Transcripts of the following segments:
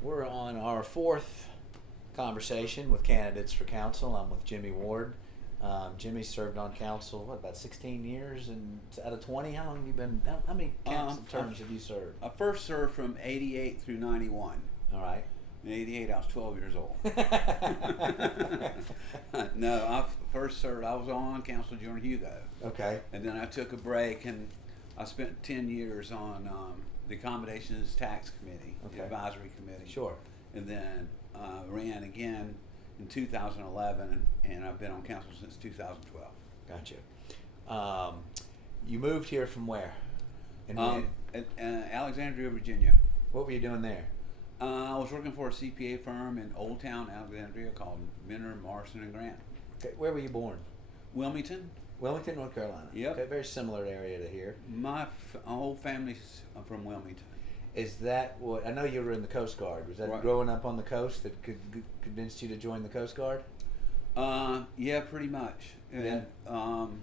We're on our fourth conversation with candidates for council. I'm with Jimmy Ward. Jimmy served on council, about 16 years and out of 20? How long have you been, how many council terms have you served? I first served from 88 through 91. All right. In 88, I was 12 years old. No, I first served, I was on council during Hugo. Okay. And then I took a break and I spent 10 years on the Accommodations Tax Committee, Okay. the advisory committee. Sure. And then ran again in 2011, and I've been on council since 2012. Gotcha. You moved here from where? At Alexandria, Virginia. What were you doing there? I was working for a CPA firm in Old Town, Alexandria, called Minner, Morrison and Grant. Okay. Where were you born? Wilmington. Wilmington, North Carolina. Yep. Okay, very similar area to here. My whole family's from Wilmington. Is that what, I know you were in the Coast Guard. Was that Right. growing up on the coast that convinced you to join the Coast Guard? Yeah, pretty much. Yeah. And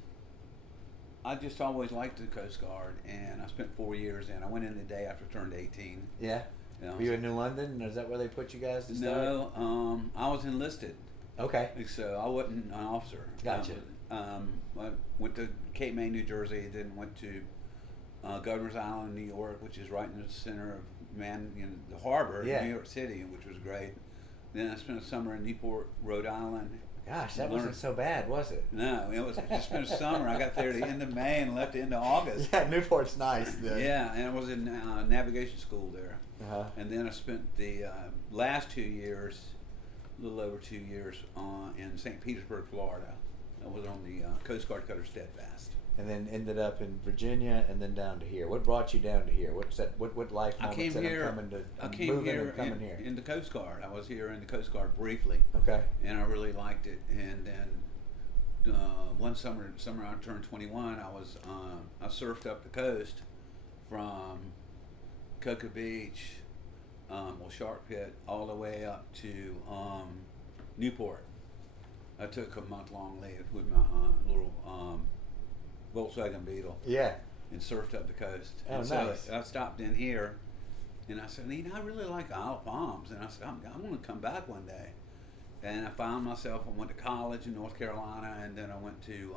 I just always liked the Coast Guard, and I spent 4 years in. I went in the day after I turned 18. Yeah. You know, Were you in New London? Or is that where they put you guys to start? No, I was enlisted, Okay. so I wasn't an officer. Gotcha. I went to Cape May, New Jersey, then went to Governor's Island, New York, which is right in the center of the harbor, Yeah. New York City, which was great. Then I spent a summer in Newport, Rhode Island. Gosh, that wasn't so bad, was it? No, it was just spent a summer. I got there at the end of May and left the end of August. Yeah, Newport's nice. Though. Yeah, and I was in navigation school there. Uh-huh. And then I spent the last 2 years, a little over 2 years, in St. Petersburg, Florida. I was on the Coast Guard Cutter Steadfast. And then ended up in Virginia, and then down to here. What brought you down to here? What's that? What life I moments came that here. I'm coming to? I I'm came moving here and coming here. in the Coast Guard. I was here in the Coast Guard briefly, Okay. and I really liked it. And then one summer I turned 21. I surfed up the coast from Cocoa Beach, Shark Pit, all the way up to Newport. I took a month-long leave with my little Volkswagen Beetle Yeah. and surfed up the coast. Oh, And nice. So I stopped in here, and I said, I really like Isle of Palms, and I said, I want to come back one day. And I found myself, I went to college in North Carolina, and then I went to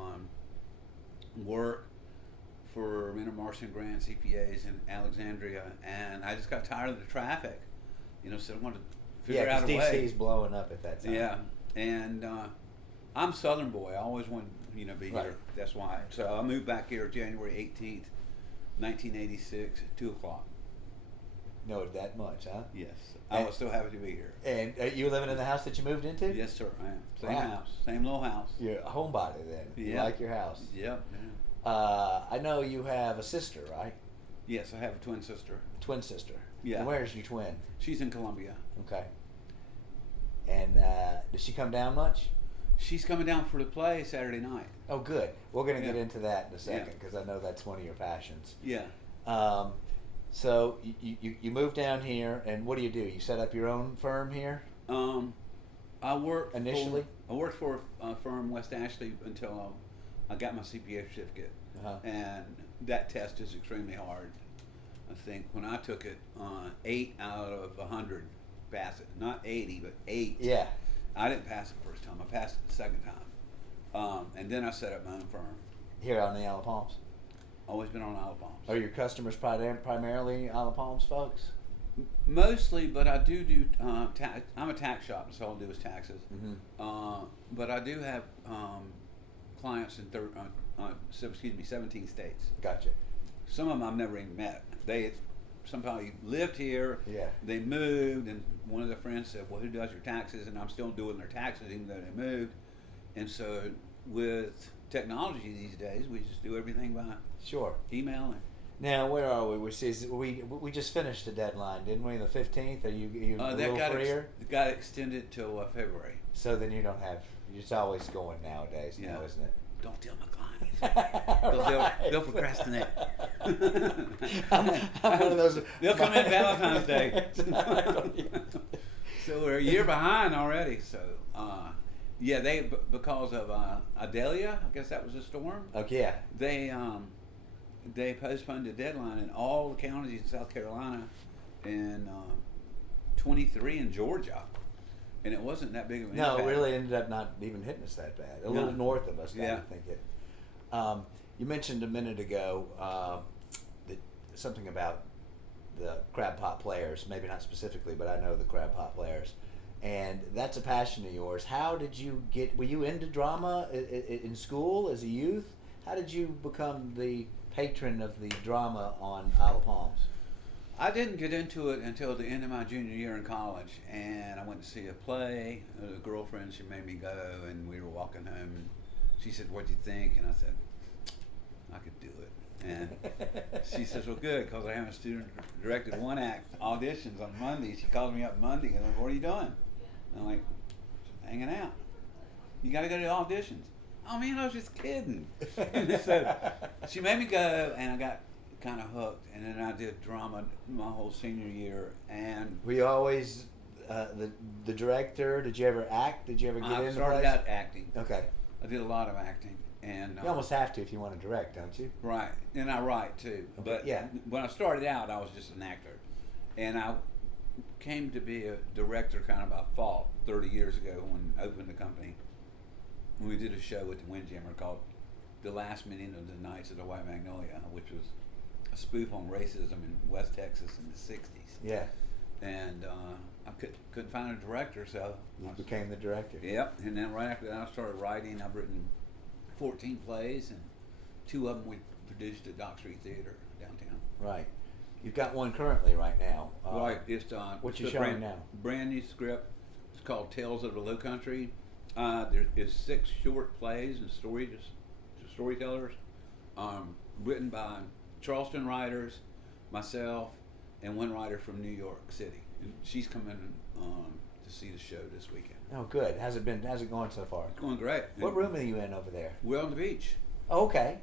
work for Minner, Morrison, Grant CPAs in Alexandria, and I just got tired of the traffic. So I wanted to figure Yeah, out a because way. DC's blowing up at that time. Yeah, and I'm Southern boy. I always wanted, be Right. here. That's why. So I moved back here January 18th, 1986, at 2 o'clock. No, that much, huh? Yes, I was so happy to be here. And you living in the house that you moved into? Yes, sir. I am. Same Wow. house, same little house. You're a homebody then. You Yeah. like your house. Yep. I know you have a sister, right? Yes, I have a twin sister. Twin sister. Yeah. And where's your twin? She's in Columbia. Okay. And does she come down much? She's coming down for the play Saturday night. Oh, good. We're going to get Yeah. into that in a second Yeah. because I know that's one of your passions. Yeah. So you moved down here, and what do? You set up your own firm here? I worked Initially? I worked for a firm West Ashley until I got my CPA certificate, Uh-huh. and that test is extremely hard. I think when I took it, 8 out of 100 passed it. Not 80, but 8. Yeah. I didn't pass it the first time. I passed it the second time, and then I set up my own firm. Here on the Isle of Palms. Always been on Isle of Palms. Are your customers primarily Isle of Palms folks? Mostly, but I do I'm a tax shop, so all I do is taxes. Mm-hmm. But I do have clients in 17 states. Gotcha. Some of them I've never even met. They somehow lived here. Yeah. They moved, and one of their friends said, "Well, who does your taxes?" And I'm still doing their taxes even though they moved. And so with technology these days, we just do everything by Sure. email. And Now, where are we? We just finished the deadline, didn't we? The 15th. Are you a that little freer? got extended till February. So then you don't have. It's always going nowadays, now, Yeah. isn't it? Don't tell my clients. They'll procrastinate. I'm one of those. They'll come in Valentine's Day. Exactly. So we're a year behind already. So yeah, because of Adelia, I guess that was a storm. Okay. Yeah. They postponed the deadline in all the counties in South Carolina and 23 in Georgia, and it wasn't that big of an No, impact. it really ended up not even hitting us that bad. A No. little north of us, Yeah. I think it. You mentioned a minute ago that something about the crab pot players. Maybe not specifically, but I know the crab pot players, and that's a passion of yours. How did you get? Were you into drama in school as a youth? How did you become the patron of the drama on Isle of Palms? I didn't get into it until the end of my junior year in college, and I went to see a play. A girlfriend, she made me go, and we were walking home, and she said, "What'd you think?" And I said, "I could do it." And she says, "Well, good, because I have a student-directed one-act auditions on Monday." She called me up Monday, and I'm like, "What are you doing?" I'm like, "Hanging out." "You got to go to the auditions." "Oh man, I was just kidding." So she made me go, and I got kind of hooked, and then I did drama my whole senior year. And Were you always the director? Did you ever act? Did you ever get I into started plays? out acting. Okay, I did a lot of acting, and you almost have to if you want to direct, don't you? right, and I write too. Okay, But yeah. when I started out, I was just an actor, and I came to be a director kind of by fault 30 years ago when I opened the company. We did a show with the Windjammer called "The Last Meeting of the Knights of the White Magnolia," which was a spoof on racism in West Texas in the '60s. Yeah, And I couldn't find a director, so you became the director. Yep. And then right after that, I started writing. I've written 14 plays, and 2 of them we produced at Dock Street Theater downtown. Right. You've got one currently right now. Right. It's what it's you a showing now? Brand new script. It's called Tales of the Low Country. There is 6 short plays and storytellers, written by Charleston writers, myself, and one writer from New York City. And she's coming to see the show this weekend. Oh, good. How's it been? How's it going so far? It's going great. What room are you in over there? We're on the beach. Oh, okay.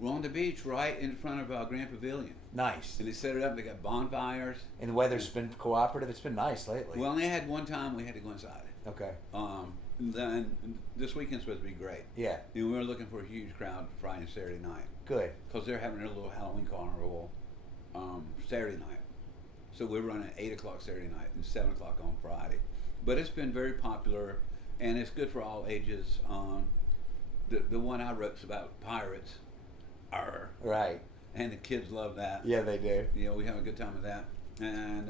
We're on the beach right in front of Grand Pavilion. Nice. And they set it up. They got bonfires. And the weather's been cooperative. It's been nice lately. We only had one time we had to go inside. Okay. Then this weekend's supposed to be great. Yeah. And we were looking for a huge crowd Friday and Saturday night Good. because they're having their little Halloween carnival Saturday night. So we're running 8 o'clock Saturday night and 7 o'clock on Friday. But it's been very popular, and it's good for all ages. The one I wrote is about pirates. Right. And the kids love that. Yeah, they do. You know, we have a good time with that. And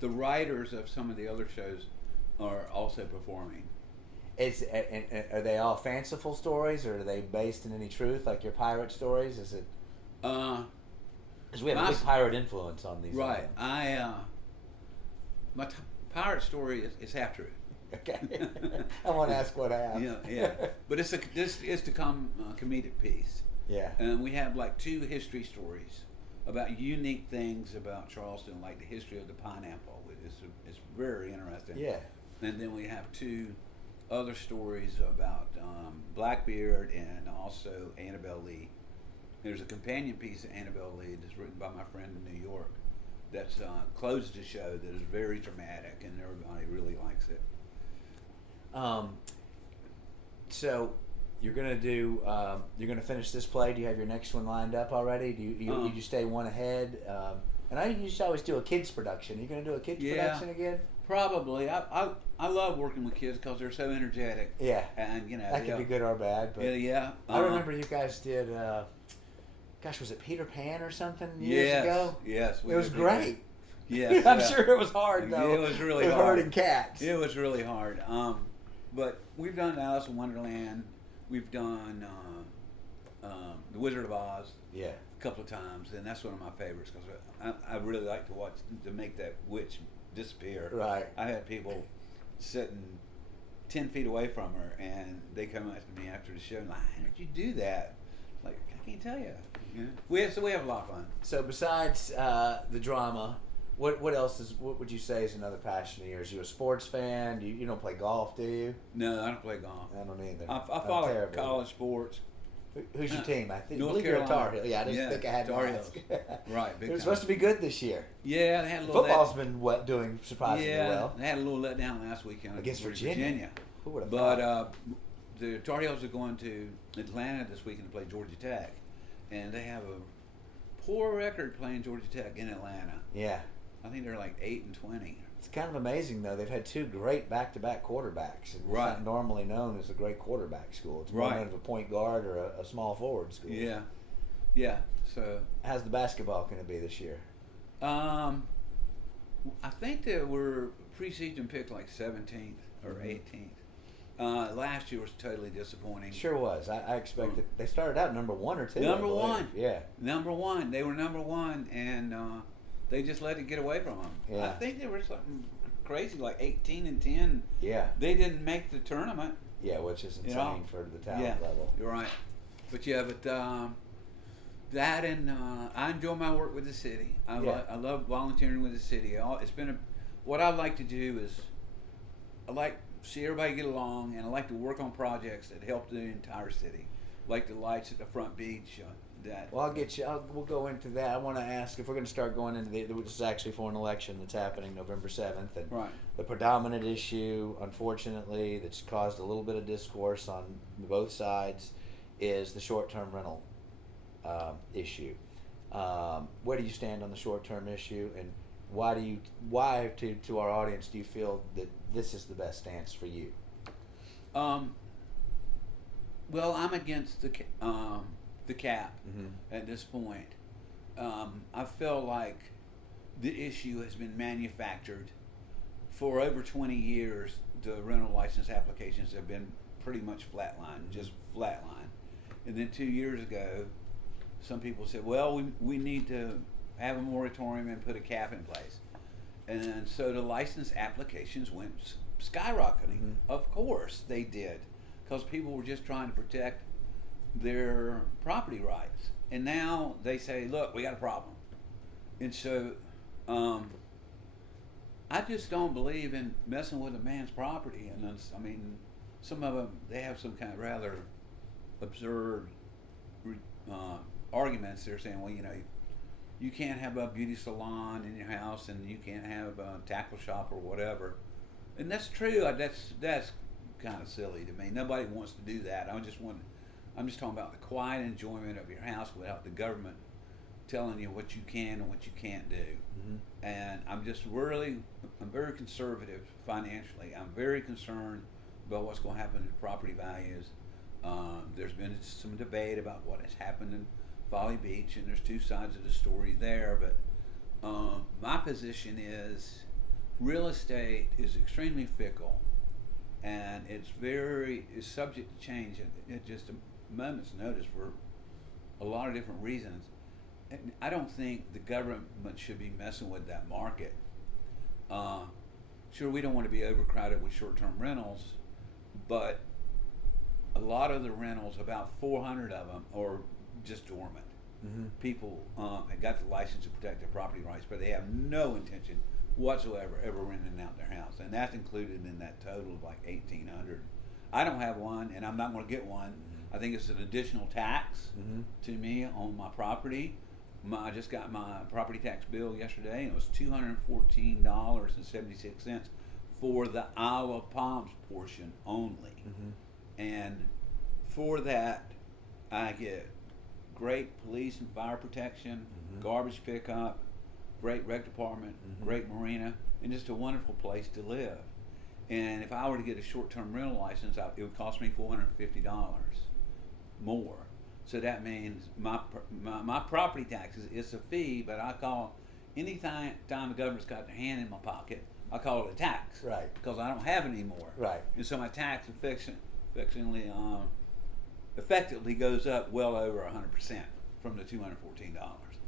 the writers of some of the other shows are also performing. And are they all fanciful stories, or are they based in any truth, like your pirate stories? Is it? Because we have a big pirate influence on these. Right. My pirate story is half true. Okay. I want to ask what happened. Yeah. But this is to come comedic piece. Yeah. And we have like 2 history stories about unique things about Charleston, like the history of the pineapple. It's very interesting. Yeah. And then we have 2 other stories about Blackbeard and also Annabelle Lee. There's a companion piece of Annabelle Lee that's written by my friend in New York that's closed the show that is very dramatic, and everybody really likes it. So you're gonna do. You're gonna finish this play. Do you have your next one lined up already? Do you stay one ahead? And I used to always do a kids production. Are you gonna do a kids production again? Probably. I love working with kids because they're so energetic. Yeah. And you know That could be good or bad. But yeah. I remember you guys did. Gosh, was it Peter Pan or something years ago? Yes. It was great. Yes. I'm sure it was hard though. It was really with hard. herding cats. It was really hard. But we've done Alice in Wonderland. We've done The Wizard of Oz. Yeah. A couple of times, and that's one of my favorites because I really like to watch to make that witch disappear. Right. I had people sitting 10 feet away from her, and they come up to me after the show and like, "How did you do that?" Like, I can't tell you. Yeah. We have a lot of fun. So besides the drama, what else is? What would you say is another passion of yours? You a sports fan? You don't play golf, do you? No, I don't play golf. I don't either. I follow college sports. Who's your team? I think North believe you're a Tar Carolina. Heel. Yeah, I didn't think I had to Tar ask. Heels. Right, big It was time. supposed to be good this year. Yeah, they had a little. Football's been doing surprisingly well. They had a little letdown last weekend Against Virginia. Who would have But thought? the Tar Heels are going to Atlanta this weekend to play Georgia Tech, and they have a poor record playing Georgia Tech in Atlanta. Yeah. I think they're like 8-20. It's kind of amazing though. They've had two great back-to-back quarterbacks. And Right. It's not normally known as a great quarterback school. It's more Right. known as a point guard or a small forward school. Yeah, yeah. So How's the basketball going to be this year? I think that we're preseason picked like 17th or 18th. Last year was totally disappointing. Sure was. I expected they started out number 1 or 2. I Number believe. 1. Yeah. Number 1. They were number 1, and they just let it get away from them. Yeah. I think they were something crazy, like 18-10. Yeah. They didn't make the tournament. Yeah, which is insane You know? for the talent level. You're right. But yeah, that and I enjoy my work with the city. I love volunteering with the city. What I like to do is I like to see everybody get along, and I like to work on projects that help the entire city, like the lights at the front beach. Well, I'll get you. We'll go into that. I want to ask if we're going to start going into this is actually for an election that's happening November 7th, and Right. the predominant issue, unfortunately, that's caused a little bit of discourse on both sides, is the short-term rental issue. Where do you stand on the short-term issue, and why to our audience do you feel that this is the best stance for you? Well, I'm against the cap Mm-hmm. at this point. I feel like the issue has been manufactured for over 20 years. The rental license applications have been pretty much flatline, just flatline. And then 2 years ago, some people said, well, we need to have a moratorium and put a cap in place. And so the license applications went skyrocketing. Mhm. Of course they did, because people were just trying to protect their property rights. And now they say, look, we got a problem. And so I just don't believe in messing with a man's property. And I mean, some of them, they have some kind of rather absurd arguments. They're saying, well, you know, you can't have a beauty salon in your house, and you can't have a tackle shop or whatever. And that's true. That's kind of silly to me. Nobody wants to do that. I'm just talking about the quiet enjoyment of your house without the government telling you what you can and what you can't do. Mm-hmm. And I'm very conservative financially. I'm very concerned about what's going to happen to property values. There's been some debate about what has happened in Folly Beach, and there's two sides of the story there. But my position is real estate is extremely fickle, and it's subject to change at just a moment's notice for a lot of different reasons. And I don't think the government should be messing with that market. Sure, we don't want to be overcrowded with short-term rentals, but a lot of the rentals, about 400 of them, are just dormant. Mm-hmm. People have got the license to protect their property rights, but they have no intention whatsoever ever renting out their house, and that's included in that total of like 1,800. I don't have one, and I'm not going to get one. Mm-hmm. I think it's an additional tax Mm-hmm. to me on my property. I just got my property tax bill yesterday, and it was $214.76 for the Isle of Palms portion only. Mm-hmm. And for that, I get great police and fire protection, Mhm. garbage pickup, great rec department, Mhm. great marina, and just a wonderful place to live. And if I were to get a short-term rental license, it would cost me $450 more. So that means my property taxes, it's a fee, but I call any time the government's got their hand in my pocket, I call it a tax. Right. Because I don't have any more. Right. And so my tax effectively goes up well over 100% from the $214.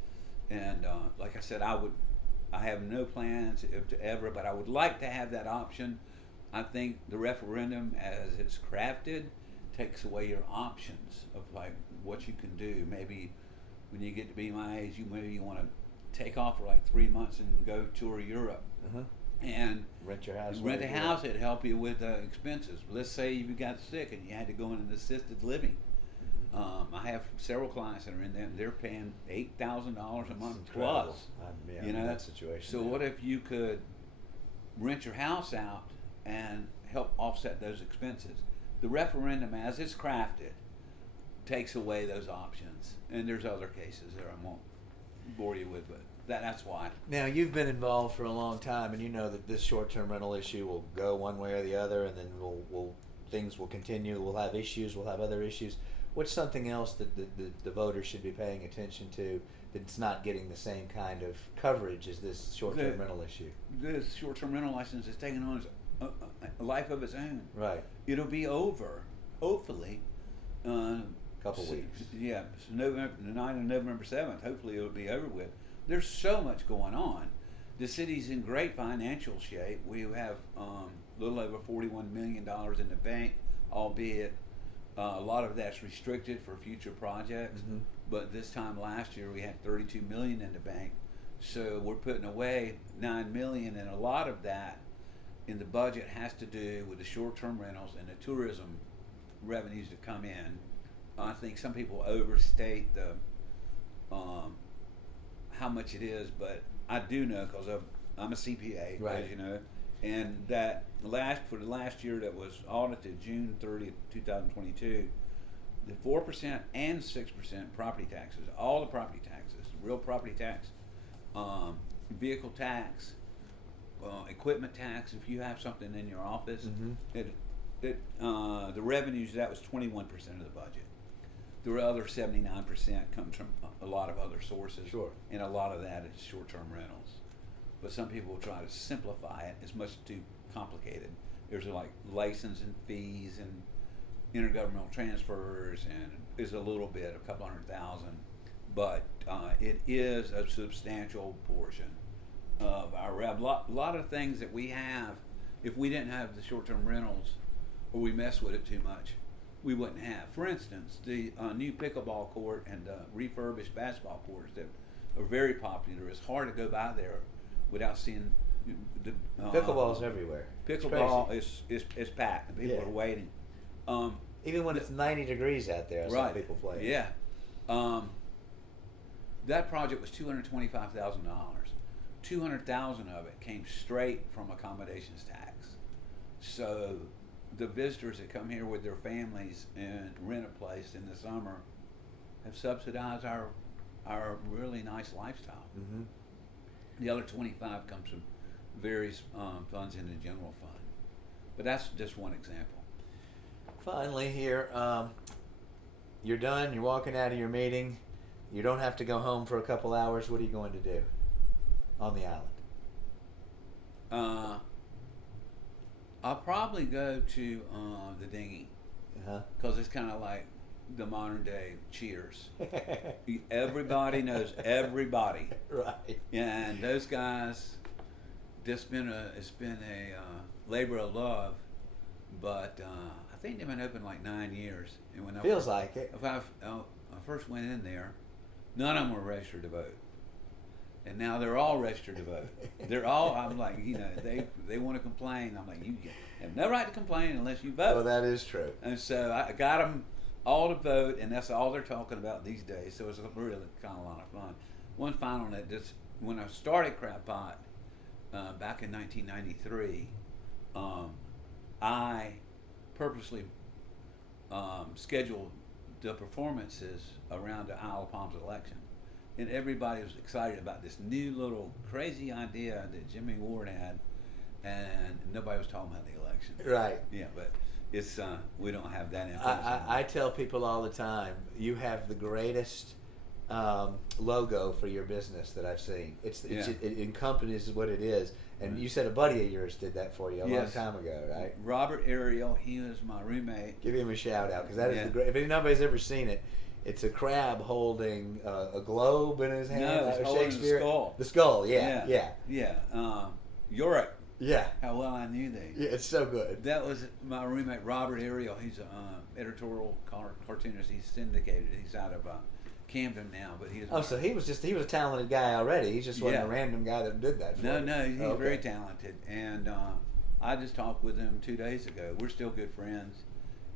And like I said, I have no plans to ever, but I would like to have that option. I think the referendum, as it's crafted, takes away your options of like what you can do. Maybe when you get to be my age, you want to take off for like 3 months and go tour Europe. Uh-huh. And Rent your house. rent a house, it'd help you with expenses. Let's say you got sick and you had to go in an assisted living. I have several clients that are in there, and they're paying $8,000 a month plus. Yeah, You I'm know, in that situation. So now. what if you could rent your house out and help offset those expenses? The referendum, as it's crafted, takes away those options. And there's other cases there I won't bore you with, but That's why. Now, you've been involved for a long time, and you know that this short-term rental issue will go one way or the other, and then things will continue. We'll have issues. We'll have other issues. What's something else that the voters should be paying attention to that's not getting the same kind of coverage as this short-term rental issue? This short-term rental license is taking on a life of its own. Right. It'll be over, hopefully. Couple weeks. Yeah, November, the night of November 7th. Hopefully, it'll be over with. There's so much going on. The city's in great financial shape. We have a little over $41 million in the bank, albeit a lot of that's restricted for future projects. Mm-hmm. But this time last year, we had $32 million in the bank. So we're putting away $9 million, and a lot of that in the budget has to do with the short-term rentals and the tourism revenues that come in. I think some people overstate the how much it is, but I do know because I'm a CPA, right. as you know, and that for the last year that was audited, June 30th, 2022, the 4% and 6% property taxes, all the property taxes, real property tax, vehicle tax, equipment tax. If you have something in your office, Mm-hmm. the revenues, that was 21% of the budget. The other 79% comes from a lot of other sources, Sure. and a lot of that is short-term rentals. But some people try to simplify it. It's much too complicated. There's like licensing fees and intergovernmental transfers, and is a little bit, a couple $100,000, but it is a substantial portion of our rev. A lot of things that we have, if we didn't have the short-term rentals, or we mess with it too much, we wouldn't have. For instance, the new pickleball court and the refurbished basketball courts that are very popular. It's hard to go by there without seeing the Pickleball's everywhere. Pickleball is packed and people Yeah. are waiting. Even when it's 90 degrees out there, some Right. people play. Yeah. That project was $225,000. $200,000 of it came straight from accommodations tax. So the visitors that come here with their families and rent a place in the summer have subsidized our really nice lifestyle. Mm-hmm. The other 25 comes from various funds in the general fund. But that's just one example. Finally, here, you're done. You're walking out of your meeting. You don't have to go home for a couple hours. What are you going to do on the island? I'll probably go to the dinghy Uh-huh. because it's kind of like the modern day Cheers. Everybody knows everybody, Right. and those guys. It's been a labor of love, but I think they've been open like 9 years. And when Feels like it. If I first went in there, none of them were registered to vote, and now they're all registered to vote. They're all. I'm like, they want to complain. I'm like, you have no right to complain unless you vote. Well, that is true. And so I got them all to vote, and that's all they're talking about these days. So it's really kind of a lot of fun. One final note: when I started Crab Pot back in 1993, I purposely scheduled the performances around the Isle of Palms election, and everybody was excited about this new little crazy idea that Jimmy Ward had, and nobody was talking about the election. Right. Yeah, but it's we don't have that information. I tell people all the time, you have the greatest logo for your business that I've seen. It encompasses what it is. And you said a buddy of yours did that for you a long time ago, right? Robert Ariel, he was my roommate. Give him a shout out because that is the great. If anybody's ever seen it, it's a crab holding a globe in his hand. No, it's holding the skull. The skull, yeah. You're right. Yeah. How well I knew that. Yeah, it's so good. That was my roommate, Robert Ariel. He's an editorial cartoonist. He's syndicated. He's out of Camden now, but he was. So he was a talented guy already. He just wasn't a random guy that did that. No, he's very talented, and I just talked with him 2 days ago. We're still good friends,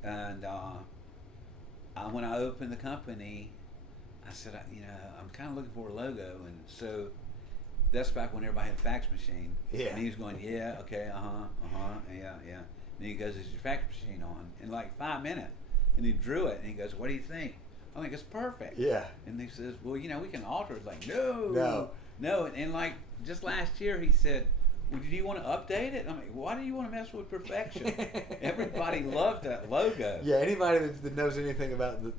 and when I opened the company, I said, I'm kind of looking for a logo, and so that's back when everybody had a fax machine. Yeah. And he was going, yeah, okay, yeah. And he goes, is your fax machine on? In like 5 minutes, and he drew it, and he goes, what do you think? I think it's perfect. Yeah. And he says, well, we can alter it. It's like, no. No, and like just last year, he said, well, do you want to update it? I mean, why do you want to mess with perfection? Everybody loved that logo. Yeah, anybody that knows anything about the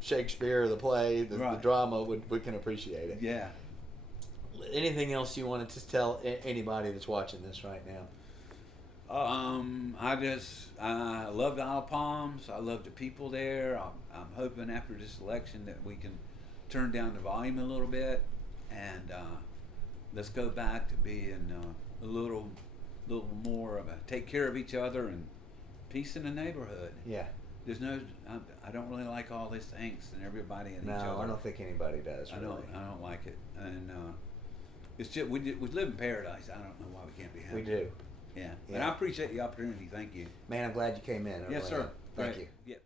Shakespeare, the play, the Right. drama would can appreciate it. Yeah. Anything else you wanted to tell anybody that's watching this right now? I love the Isle of Palms. I love the people there. I'm hoping after this election that we can turn down the volume a little bit, and let's go back to being a little more of a take care of each other and peace in the neighborhood. Yeah. There's no, I don't really like all this angst and everybody and each other. No, I don't think anybody does. Really. I don't like it, and it's just we live in paradise. I don't know why we can't be happy. We do. Yeah. Yeah. And I appreciate the opportunity. Thank you. Man, I'm glad you came in. I Yes, really sir. am. Thank Great. you. Yeah.